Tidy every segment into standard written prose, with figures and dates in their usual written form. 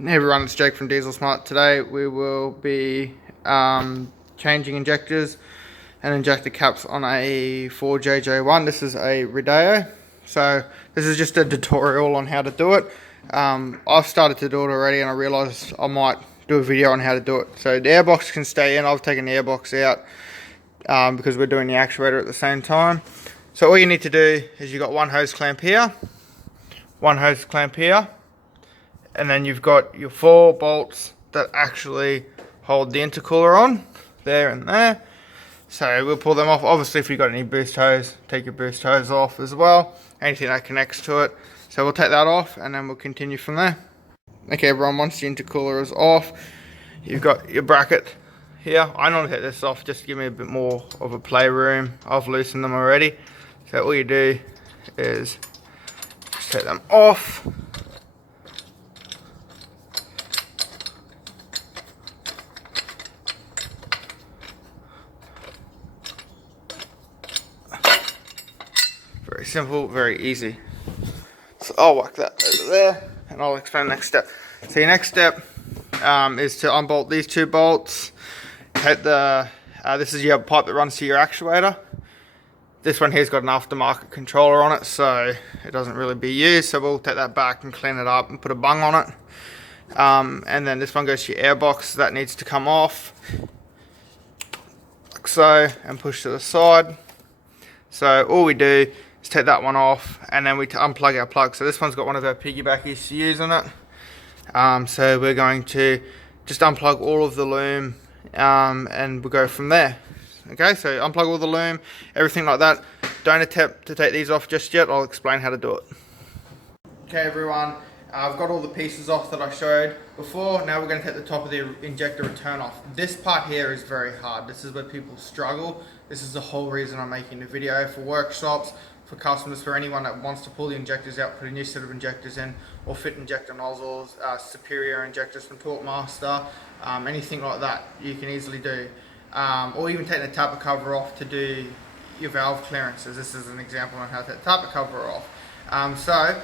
Hey everyone, it's Jake from Diesel Smart. Today we will be changing injectors and injector caps on a 4JJ1. This is a Rodeo. So this is just a tutorial on how to do it. I've started to do it already and I realised I might do a video on how to do it. So the airbox can stay in. I've taken the airbox out because we're doing the actuator at the same time. So all you need to do is you've got one hose clamp here, one hose clamp here, and then you've got your 4 bolts that actually hold the intercooler on, there and there. So we'll pull them off. Obviously if you've got any boost hose, take your boost hose off as well. Anything that connects to it. So we'll take that off and then we'll continue from there. Okay everyone, once the intercooler is off, you've got your bracket here. I normally take this off just to give me a bit more of a playroom. I've loosened them already. So all you do is just take them off. Very simple, very easy. So I'll whack that over there and I'll explain the next step. So your next step is to unbolt these 2 bolts. Take the, this is your pipe that runs to your actuator. This one here's got an aftermarket controller on it, so it doesn't really be used. So we'll take that back and clean it up and put a bung on it. And then this one goes to your airbox. That needs to come off, like so, and push to the side. So all we do is take that one off and then we unplug our plug. So this one's got one of our piggyback ECUs on it. So we're going to just unplug all of the loom and we'll go from there. Okay, so unplug all the loom, everything like that. Don't attempt to take these off just yet. I'll explain how to do it. Okay everyone, I've got all the pieces off that I showed before. Now we're going to take the top of the injector return off. This part here is very hard. This is where people struggle. This is the whole reason I'm making the video, for workshops, for customers, for anyone that wants to pull the injectors out, put a new set of injectors in, or fit injector nozzles, superior injectors from Torquemaster, anything like that you can easily do. Or even take the tapper cover off to do your valve clearances. This is an example on how to take the tapper cover off. So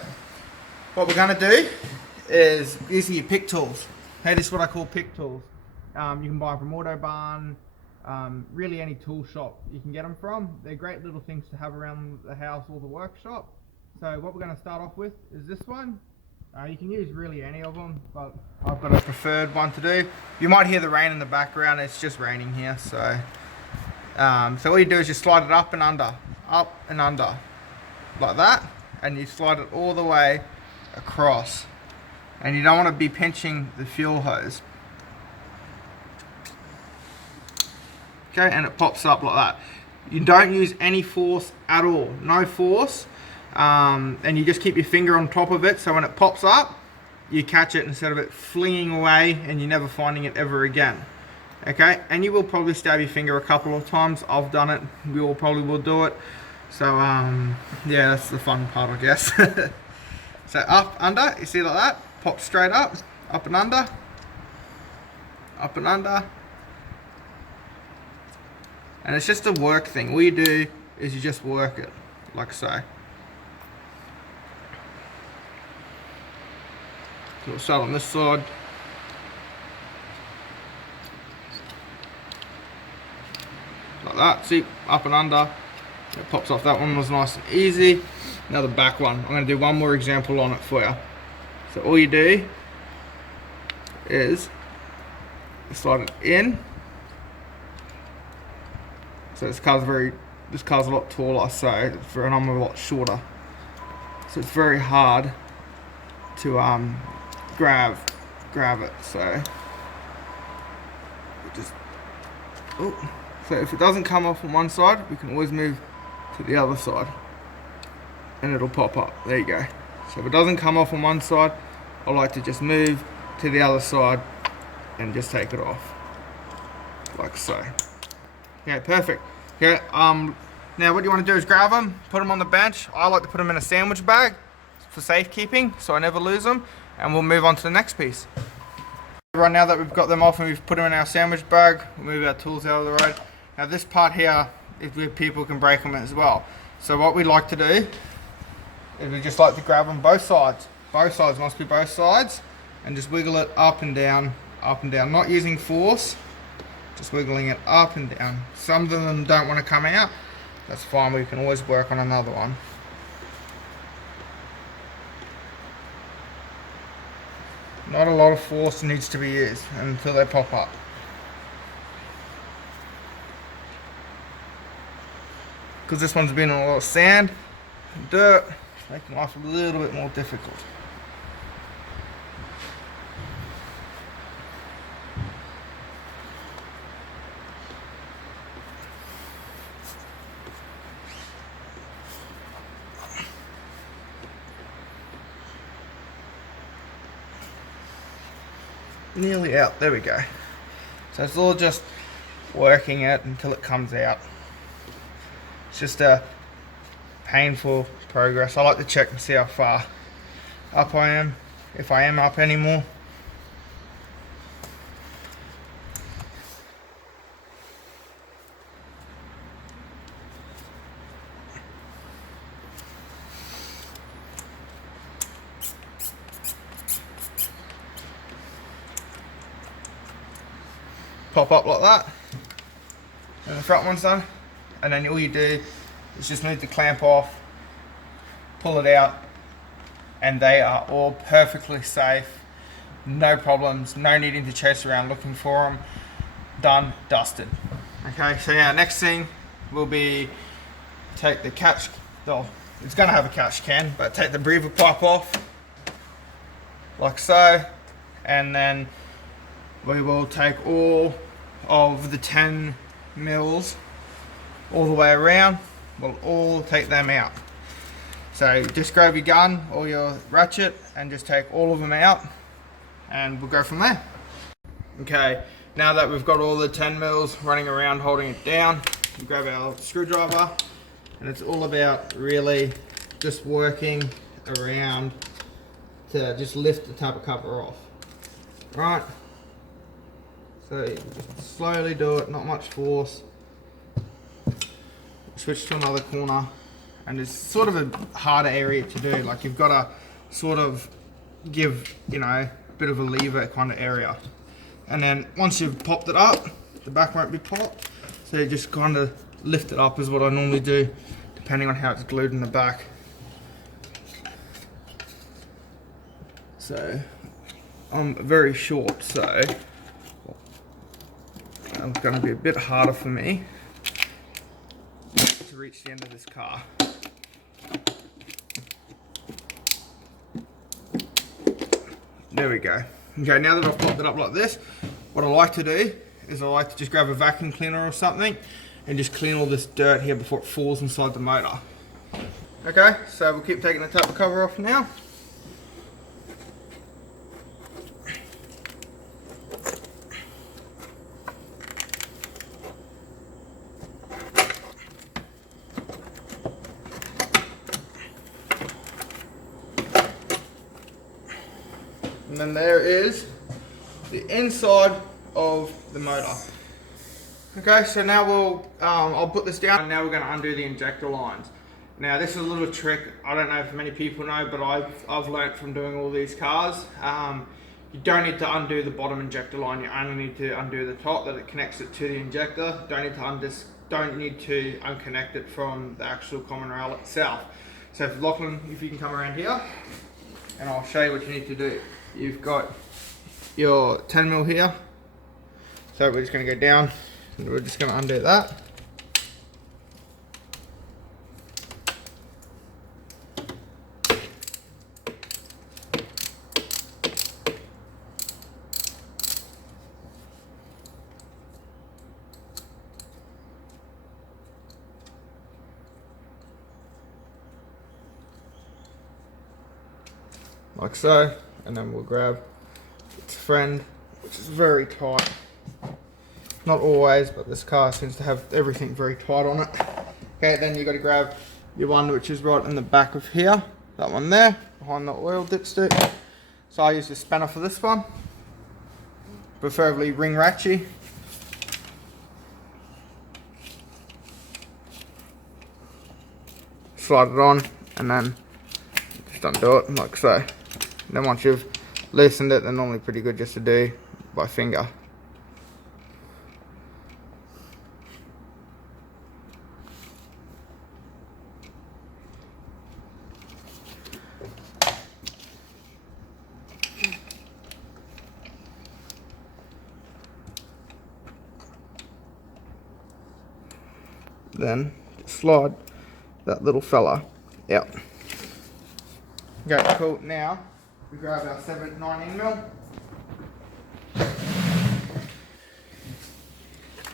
what we're going to do is, these are your pick tools. Hey, this is what I call pick tools. You can buy them from Autobarn, really any tool shop you can get them from. They're great little things to have around the house or the workshop. So what we're going to start off with is this one. You can use really any of them, but I've got a preferred one to do. You might hear the rain in the background, it's just raining here. So all you do is just slide it up and under, like that, and you slide it all the way across. And you don't want to be pinching the fuel hose. Okay, and it pops up like that. You don't use any force at all, no force. And you just keep your finger on top of it, so when it pops up, you catch it instead of it flinging away and you're never finding it ever again. Okay, and you will probably stab your finger a couple of times. I've done it, we all probably will do it. So yeah, that's the fun part, I guess. So up, under, you see like that, pop straight up and under, up and under. And it's just a work thing. All you do is you just work it, like so. So we'll start on this side. Like that, see, up and under. It pops off. That one was nice and easy. Now the back one. I'm going to do one more example on it for you. So all you do is slide it in. So this car's a lot taller, so and I'm a lot shorter. So it's very hard to grab it. So just so if it doesn't come off on one side, we can always move to the other side and it'll pop up. There you go. So if it doesn't come off on one side, I like to just move to the other side and just take it off, like so. Okay, perfect. Okay, now what you want to do is grab them, put them on the bench. I like to put them in a sandwich bag for safekeeping, so I never lose them. And we'll move on to the next piece. Right now that we've got them off and we've put them in our sandwich bag, we'll move our tools out of the road. Now this part here is where people can break them as well. So what we like to do is we just like to grab them both sides. Both sides, must be both sides. and just wiggle it up and down, not using force, just wiggling it up and down. Some of them don't want to come out, that's fine, we can always work on another one. Not a lot of force needs to be used until they pop up. Because this one's been in a lot of sand and dirt, making life a little bit more difficult. Nearly out, there we go. So it's all just working it until it comes out. It's just a painful progress. I like to check and see how far up I am, if I am up anymore. Pop up like that, and the front one's done, and then all you do is just need to clamp off, pull it out, and they are all perfectly safe, no problems, no needing to chase around looking for them. Done, dusted. Okay, so now next thing will be take the catch, well, it's going to have a catch can, but take the breather pipe off like so, and then we will take all of the 10 mils all the way around. We'll all take them out. So just grab your gun or your ratchet and just take all of them out, and we'll go from there. Okay, now that we've got all the 10 mils running around holding it down, we grab our screwdriver, and it's all about really just working around to just lift the tupper cover off. Right, so just slowly do it, not much force. Switch to another corner, and it's sort of a harder area to do, like you've got to sort of give, you know, a bit of a lever kind of area, and then once you've popped it up, the back won't be popped, so you just kind of lift it up is what I normally do, depending on how it's glued in the back. So I'm very short, so it's going to be a bit harder for me to reach the end of this car. There we go. Okay, now that I've popped it up like this, what I like to do is I like to just grab a vacuum cleaner or something and just clean all this dirt here before it falls inside the motor. Okay, so we'll keep taking the tupper cover off now. And then there is the inside of the motor. Okay, so now we'll, I'll put this down, and now we're going to undo the injector lines. Now this is a little trick, I don't know if many people know, but I've learnt from doing all these cars. You don't need to undo the bottom injector line, you only need to undo the top, that it connects it to the injector. Don't need to unconnect it from the actual common rail itself. So if Lachlan, if you can come around here, and I'll show you what you need to do. You've got your 10 mil here, so we're just going to go down and we're just going to undo that. Like so. And then we'll grab its friend, which is very tight. Not always, but this car seems to have everything very tight on it. Okay, then you've got to grab your one which is right in the back of here. That one there, behind the oil dipstick. So I use the spanner for this one. Preferably ring ratchet. Slide it on and then just undo it like so. And then once you've loosened it, they're normally pretty good just to do by finger. Then slide that little fella out. Okay, cool. Now we grab our 19mm,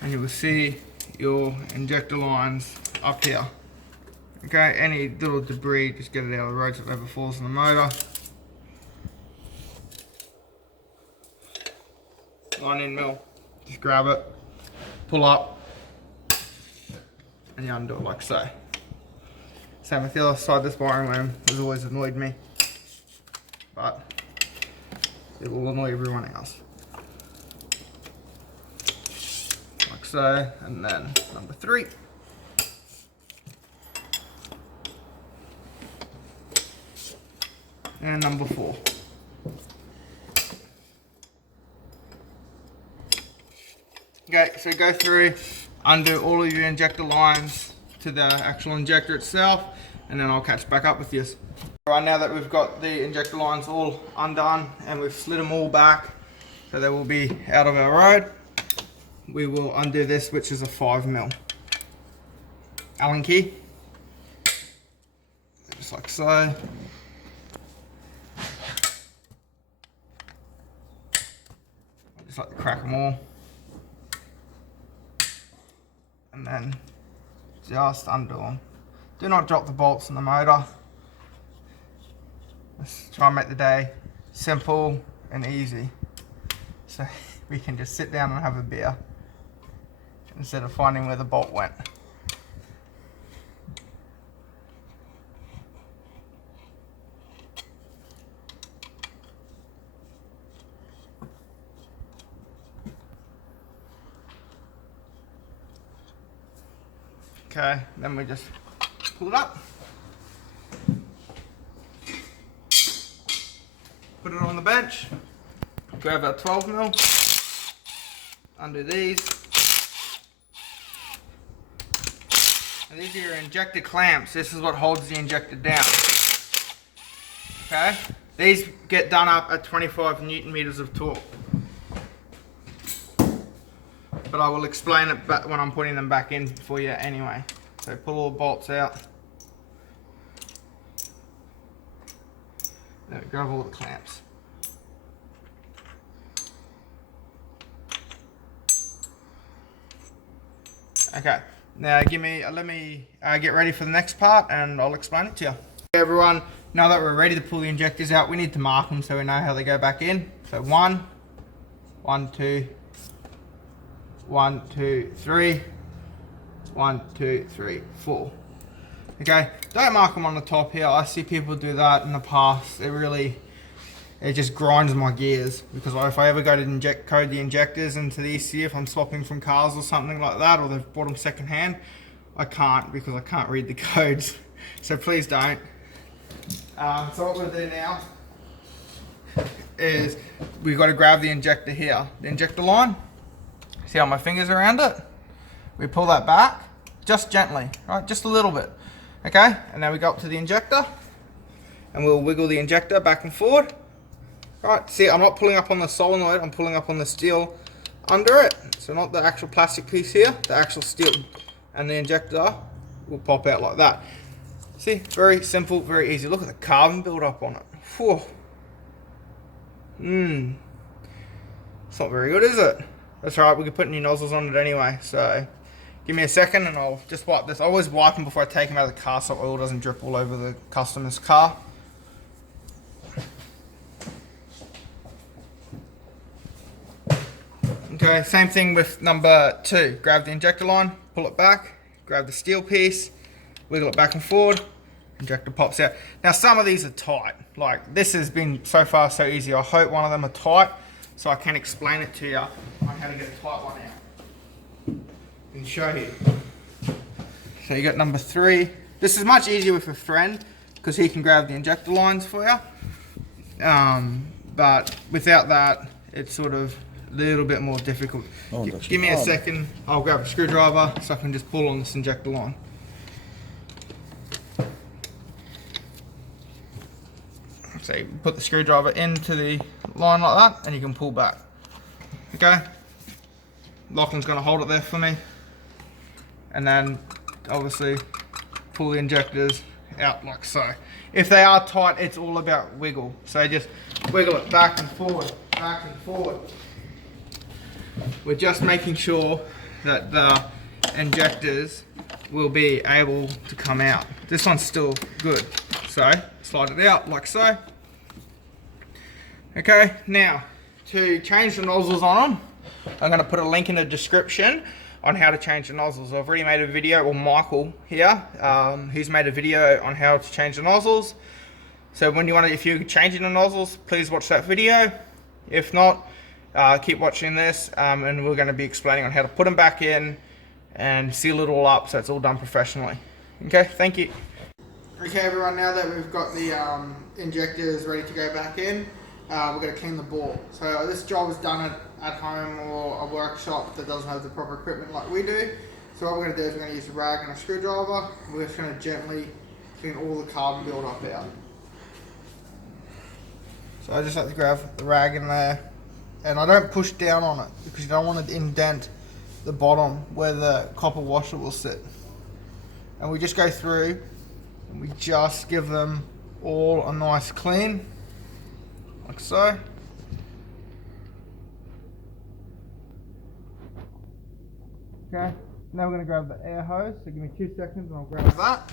and you will see your injector lines up here. Okay, any little debris, just get it out of the road so it never falls in the motor. 19mm, just grab it, pull up, and you undo it like so. Same with the other side. This wiring loom has always annoyed me, but it will annoy everyone else. Like so, and then number 3. And number 4. Okay, so go through, undo all of your injector lines to the actual injector itself, and then I'll catch back up with you. Right, now that we've got the injector lines all undone and we've slid them all back so they will be out of our road, we will undo this, which is a 5mm Allen key, just like so. I just like to crack them all, and then just undo them. Do not drop the bolts in the motor. Let's try and make the day simple and easy, so we can just sit down and have a beer instead of finding where the bolt went. Okay, then we just pull it up, put it on the bench, grab our 12mm, undo these, and these are your injector clamps. This is what holds the injector down. Okay, these get done up at 25 Newton meters of torque, but I will explain it when I'm putting them back in for you anyway. So pull all the bolts out. There we grab all the clamps. Okay, now let me get ready for the next part and I'll explain it to you. Okay, everyone, now that we're ready to pull the injectors out, we need to mark them so we know how they go back in. So 1, 2, 1, 2, 3, 1, 2, 3, 4. Okay, don't mark them on the top here. I see people do that in the past. It just grinds my gears, because if I ever go to code the injectors into the ECU, if I'm swapping from cars or something like that, or they've bought them second hand, I can't, because I can't read the codes. So please don't. So what we'll do now is we've got to grab the injector here, the injector line. See how my fingers around it? We pull that back, just gently, right? Just a little bit, okay? And now we go up to the injector, and we'll wiggle the injector back and forward. Right, see, I'm not pulling up on the solenoid, I'm pulling up on the steel under it. So not the actual plastic piece here, the actual steel, and the injector will pop out like that. See, very simple, very easy. Look at the carbon build up on it. Whew. It's not very good, is it? That's right, we can put new nozzles on it anyway, so give me a second and I'll just wipe this. I always wipe them before I take them out of the car so oil doesn't drip all over the customer's car. Okay, same thing with number 2. Grab the injector line, pull it back, grab the steel piece, wiggle it back and forward, injector pops out. Now some of these are tight, like this has been so far so easy. I hope one of them are tight so I can explain it to you on how to get a tight one out and show you. So you got number 3. This is much easier with a friend because he can grab the injector lines for you. but without that, it's sort of a little bit more difficult. Give me a second, I'll grab a screwdriver so I can just pull on this injector line. So you put the screwdriver into the line like that and you can pull back. Okay, Lachlan's going to hold it there for me, and then obviously pull the injectors out like so. If they are tight, it's all about wiggle, so just wiggle it back and forward, back and forward. We're just making sure that the injectors will be able to come out. This one's still good, so slide it out like so. Okay, now to change the nozzles on them, I'm going to put a link in the description on how to change the nozzles. I've already made a video, or Michael here, he's made a video on how to change the nozzles. So when you want to, if you're changing the nozzles, please watch that video. If not, keep watching this, and we're going to be explaining on how to put them back in and seal it all up so it's all done professionally. Okay, thank you. Okay everyone, now that we've got the injectors ready to go back in, we're going to clean the bore. So this job is done at home or a workshop that doesn't have the proper equipment like we do. So what we're going to do is we're going to use a rag and a screwdriver. We're just going to gently clean all the carbon buildup out. So I just like to grab the rag in there, and I don't push down on it because you don't want to indent the bottom where the copper washer will sit. And we just go through and we just give them all a nice clean, like so. Okay, now we're going to grab the air hose, so give me 2 seconds and I'll grab that.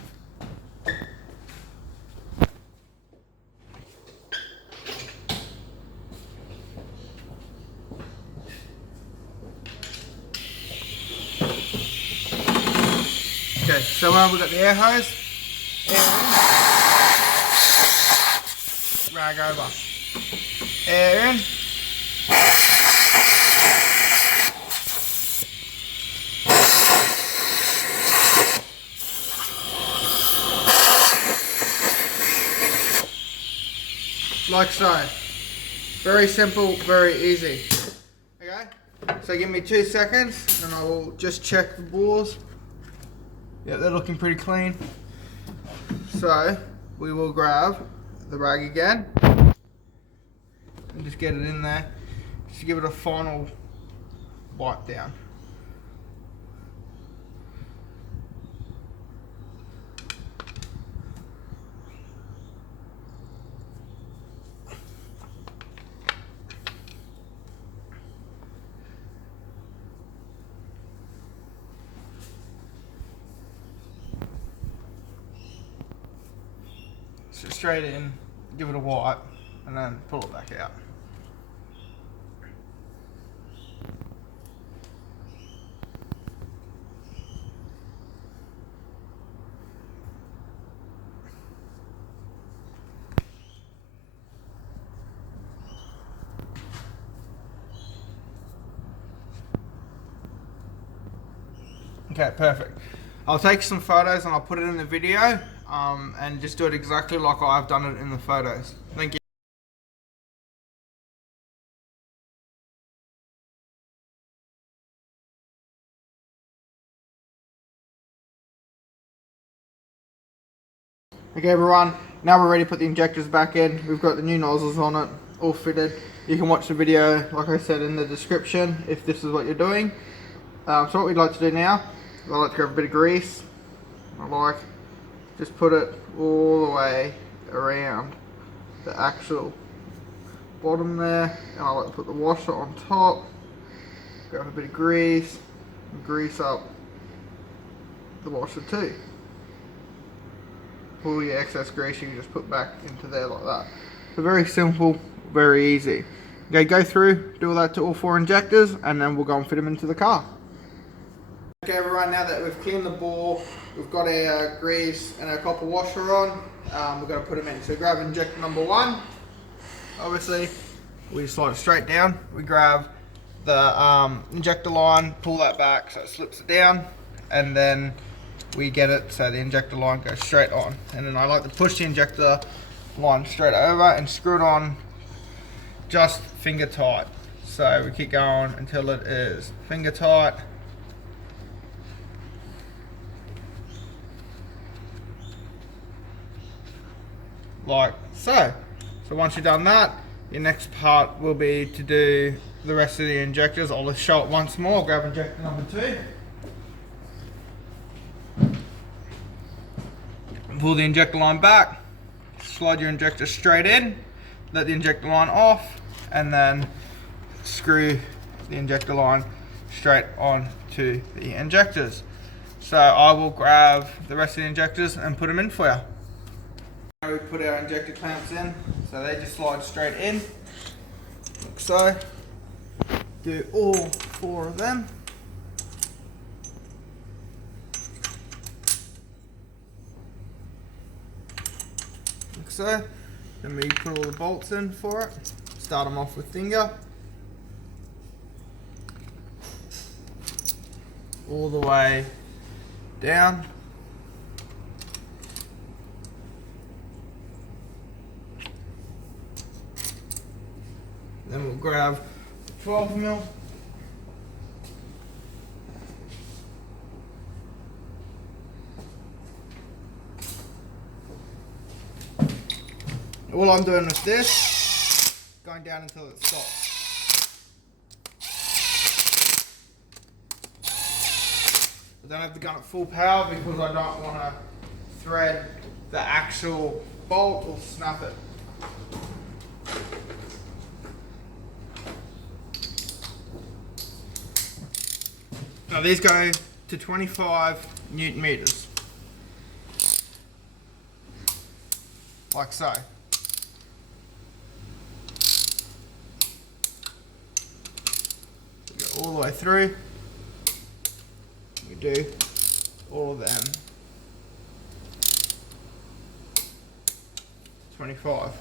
Okay, so now we've got the air hose, air in, rag over, air in, like so. Very simple, very easy. Okay, so give me 2 seconds and I will just check the bores. Yeah, they're looking pretty clean. So we will grab the rag again and just get it in there, just to give it a final wipe down. So straight in, give it a wipe, and then pull it back out. Okay, perfect. I'll take some photos and I'll put it in the video, and just do it exactly like I've done it in the photos. Thank you. Okay everyone, now we're ready to put the injectors back in. We've got the new nozzles on it, all fitted. You can watch the video, like I said, in the description if this is what you're doing. So what we'd like to do now, I like to grab a bit of grease. Just put it all the way around the actual bottom there, and I like to put the washer on top, grab a bit of grease, and grease up the washer too. All your excess grease you can just put back into there like that. So very simple, very easy. Okay, go through, do all that to all 4 injectors, and then we'll go and fit them into the car. Okay everyone, now that we've cleaned the bore, we've got our grease and our copper washer on, we're going to put them in. So grab injector number 1, obviously, we slide it straight down. We grab the injector line, pull that back so it slips it down, and then we get it so the injector line goes straight on. And then I like to push the injector line straight over and screw it on just finger tight. So we keep going until it is finger tight. Like so. So once you've done that, your next part will be to do the rest of the injectors. I'll just show it once more. Grab injector number 2. Pull the injector line back, slide your injector straight in, let the injector line off, and then screw the injector line straight on to the injectors. So I will grab the rest of the injectors and put them in for you. Now we put our injector clamps in, so they just slide straight in, like so. Do all 4 of them. Like so. Then we put all the bolts in for it. Start them off with finger. All the way down. Then we'll grab 12mm. All I'm doing with this, going down until it stops. I don't have the gun at full power because I don't want to thread the actual bolt or snap it. Now these go to 25 Newton meters, like so. We go all the way through. We do all of them. 25.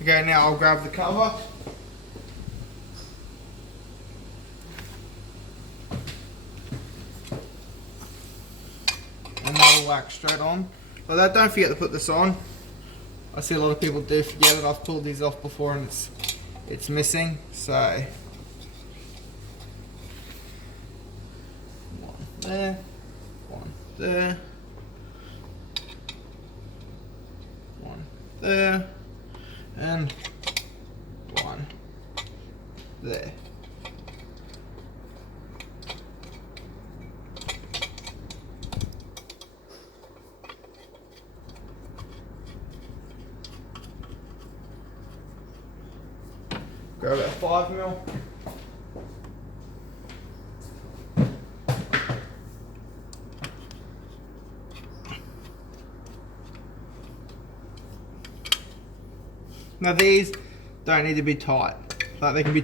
Okay, now I'll grab the cover. And that'll wax straight on. But that, don't forget to put this on. I see a lot of people do forget it. I've pulled these off before and it's missing. So one there, one there, one there, and one there. Go about 5mm. Now these don't need to be tight. Like they can be,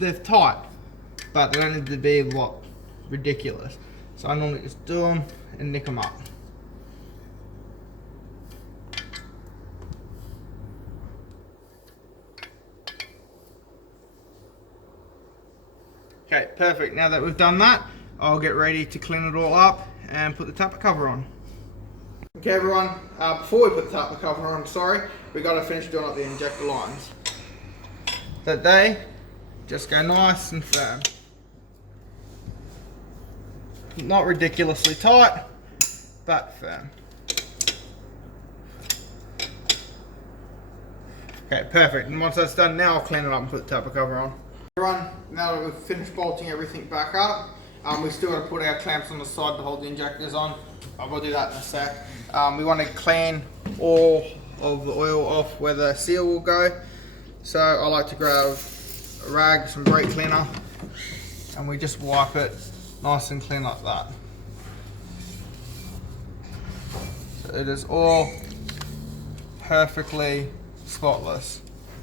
they're tight, but they don't need to be what ridiculous. So I normally just do them and nick them up. Okay, perfect. Now that we've done that, I'll get ready to clean it all up and put the tapper cover on. Okay everyone, before we put the tapper cover on, we got to finish doing up the injector lines. That they just go nice and firm. Not ridiculously tight, but firm. Okay, perfect. And once that's done, now I'll clean it up and put the tapper cover on. Everyone, now that we've finished bolting everything back up, we still got to put our clamps on the side to hold the injectors on. We'll do that in a sec. We want to clean all of the oil off where the seal will go. So I like to grab a rag, some brake cleaner, and we just wipe it nice and clean like that. So it is all perfectly spotless.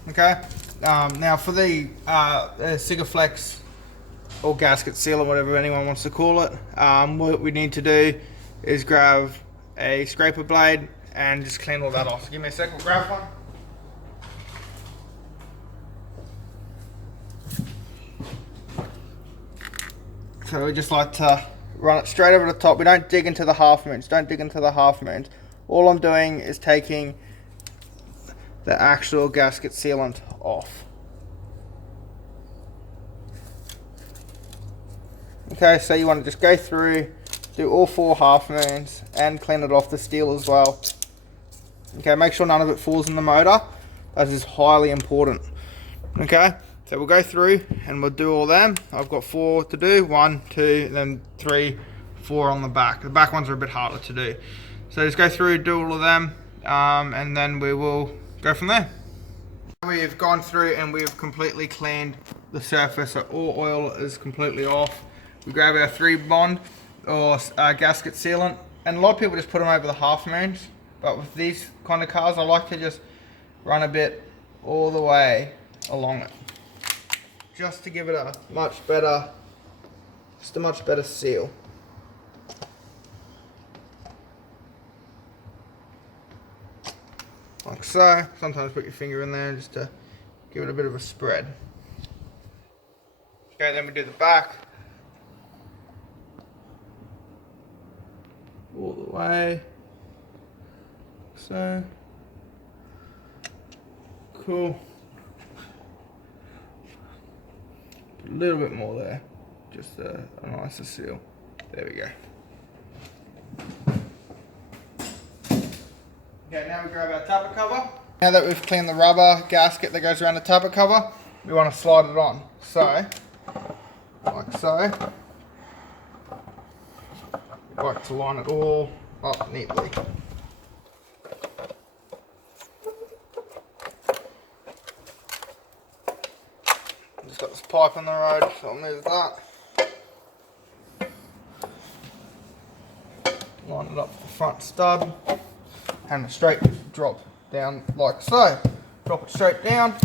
Okay. Now for the Sigaflex or gasket seal or whatever anyone wants to call it, what we need to do is grab a scraper blade and just clean all that off. So give me a sec, we'll grab one. So we just like to run it straight over the top. We don't dig into the half moons. Don't dig into the half moons. All I'm doing is taking the actual gasket sealant off. Okay, so you want to just go through, do all 4 half moons and clean it off the steel as well. Okay, make sure none of it falls in the motor. That is highly important. Okay, so we'll go through and we'll do all them. I've got 4 to do, 1, 2, and then 3, 4 on the back. The back ones are a bit harder to do. So just go through, do all of them, and then we will go from there. We've gone through and we've completely cleaned the surface, so all oil is completely off. We grab our 3 bond or gasket sealant, and a lot of people just put them over the half moons, but with these kind of cars I like to just run a bit all the way along it, just to give it a much better seal. Like so. Sometimes put your finger in there just to give it a bit of a spread. Okay, then we do the back. All the way. So. Cool. Put a little bit more there. Just a nicer seal. There we go. Okay, now we grab our tapper cover. Now that we've cleaned the rubber gasket that goes around the tapper cover, we want to slide it on. So, like so. We like to line it all up neatly. Just got this pipe on the road, so I'll move that. Line it up to the front stub. And a straight drop down like so. Drop it straight down.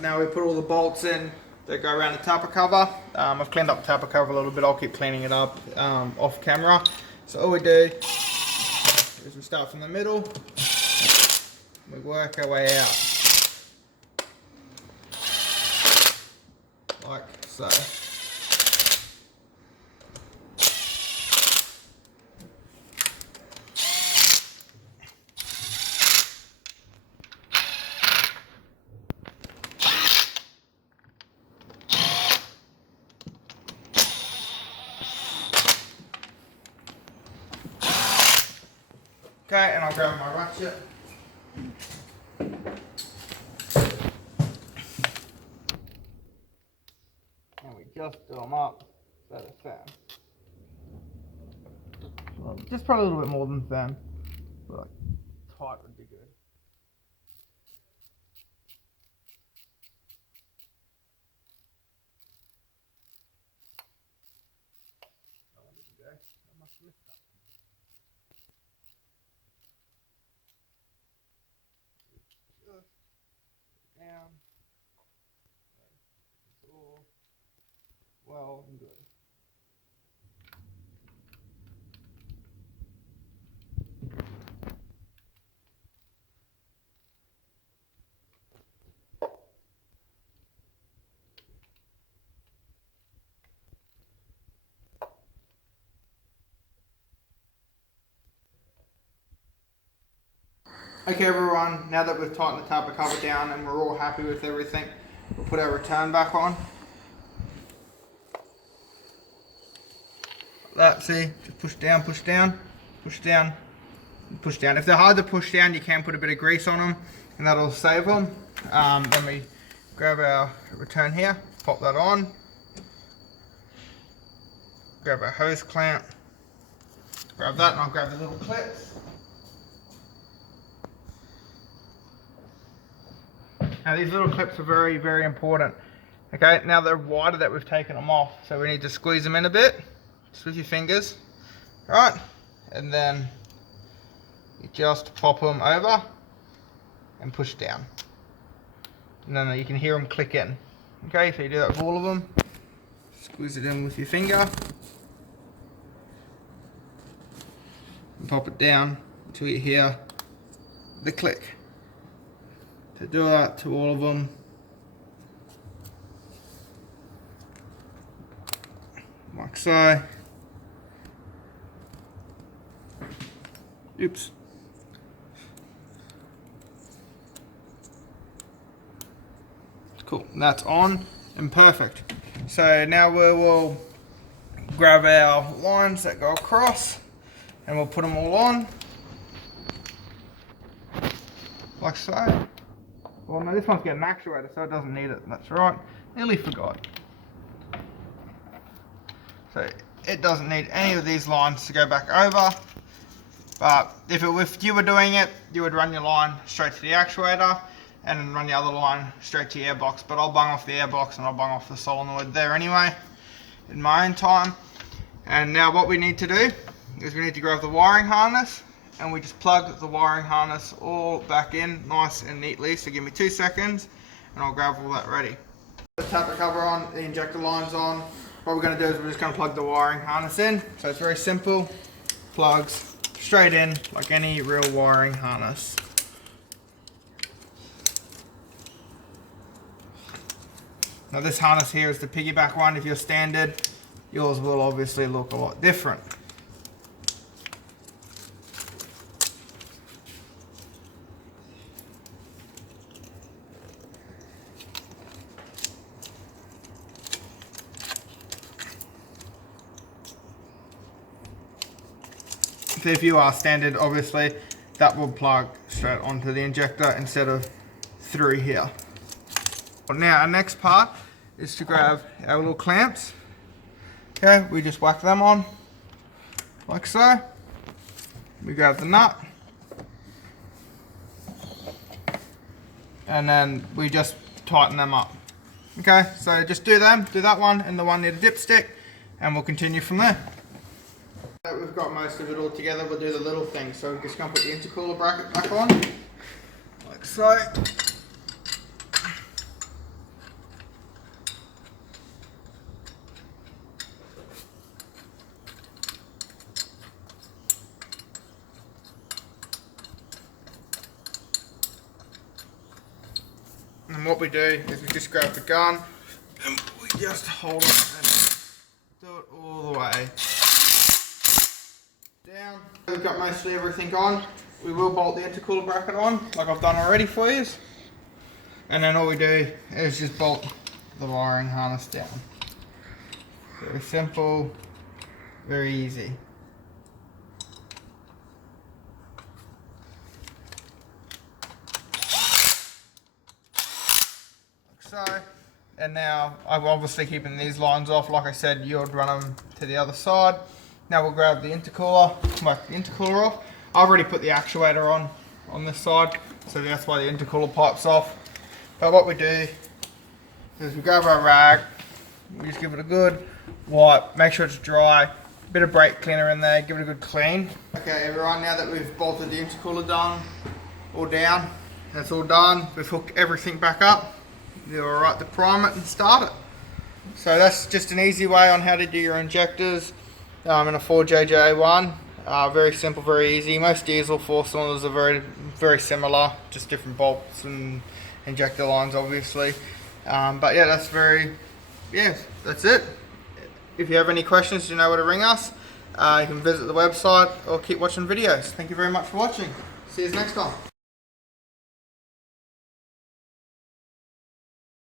Now we put all the bolts in that go around the tapper cover. I've cleaned up the tapper cover a little bit. I'll keep cleaning it up off camera. So all we do is we start from the middle. We work our way out. Like so. Okay, and I'll grab my ratchet. And we just do them up so they're thin. Well, just probably a little bit more than thin, but tight would be good. Oh, there we go. I must have missed that. Just down. It's all well and good. Okay everyone, now that we've tightened the tapper cover down and we're all happy with everything, we'll put our return back on. That, see, just push down, push down, push down, push down. If they're hard to push down, you can put a bit of grease on them and that'll save them. Then we grab our return here, pop that on, grab our hose clamp, grab that, and I'll grab the little clips. Now these little clips are very, very important. Okay, now they're wider that we've taken them off, so we need to squeeze them in a bit, just with your fingers. Right, and then you just pop them over and push down. And then you can hear them click in. Okay, so you do that with all of them. Squeeze it in with your finger. And pop it down until you hear the click. To do that to all of them. Like so. Oops. Cool, that's on and perfect. So now we will grab our lines that go across and we'll put them all on. Like so. Well, no, this one's getting an actuator, so it doesn't need it. That's right. Nearly forgot. So it doesn't need any of these lines to go back over. But if you were doing it, you would run your line straight to the actuator and then run the other line straight to the airbox. But I'll bung off the airbox and I'll bung off the solenoid there anyway, in my own time. And now what we need to do is we need to grab the wiring harness and we just plug the wiring harness all back in nice and neatly. So give me 2 seconds and I'll grab all that ready. Tap the cover on, the injector line's on. What we're going to do is we're just going to plug the wiring harness in. So it's very simple. Plugs straight in like any real wiring harness. Now this harness here is the piggyback one. If you're standard, yours will obviously look a lot different. So if you are standard, obviously that will plug straight onto the injector instead of through here. Now our next part is to grab our little clamps. Okay, we just whack them on like so. We grab the nut and then we just tighten them up. Okay, so just do that one and the one near the dipstick, and we'll continue from there. We've got most of it all together, we'll do the little things. So we're just going to put the intercooler bracket back on, like so. And what we do is we just grab the gun and we just hold it and do it all the way down. We've got mostly everything on. We will bolt the intercooler bracket on like I've done already for you. And then all we do is just bolt the wiring harness down. Very simple, very easy. So, and now I'm obviously keeping these lines off. Like I said, you would run them to the other side. Now we'll grab the intercooler, whack the intercooler off. I've already put the actuator on this side, so that's why the intercooler pipe's off. But what we do is we grab our rag, we just give it a good wipe, make sure it's dry, bit of brake cleaner in there, give it a good clean. Okay everyone, now that we've bolted the intercooler down, that's all done, we've hooked everything back up. You're alright to prime it and start it. So that's just an easy way on how to do your injectors in a 4JJ1. Very simple, very easy. Most diesel 4-cylinders are very similar, just different bolts and injector lines obviously. But yeah, that's it. If you have any questions, you know where to ring us. You can visit the website or keep watching videos. Thank you very much for watching. See you next time.